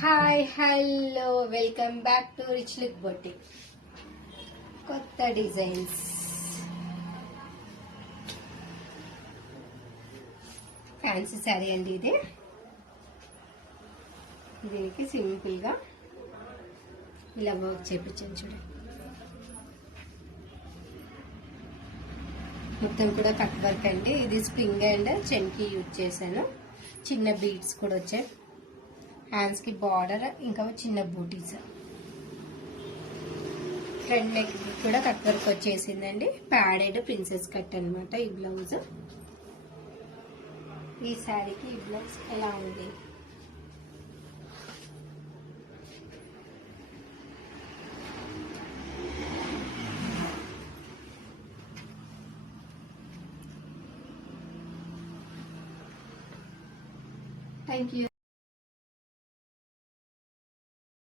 Hi hello welcome back to rich look boutique. కొత్త designs, fancy sari అండి ఇది. దీనికి సింపుల్ గా ఇలా వర్క్ చేపించాను చూడండి. మొత్తం కూడా కట్ వర్క్ అండి. ఇది స్ప్రింగ్ అండ్ చెన్కి యూజ్ చేశాను. చిన్న బీడ్స్ కూడా వచ్చాయి. హ్యాండ్స్ కి బార్డర్, ఇంకా చిన్న బూటీస్. ఫ్రంట్ నెక్ కూడా కట్ వర్క్ వచ్చేసిందండి. ప్యాడెడ్ ప్రిన్సెస్ కట్ అనమాట ఈ బ్లౌజ్. ఈ శారీకి ఈ బ్లౌజ్ ఎలా ఉంది? Thank you.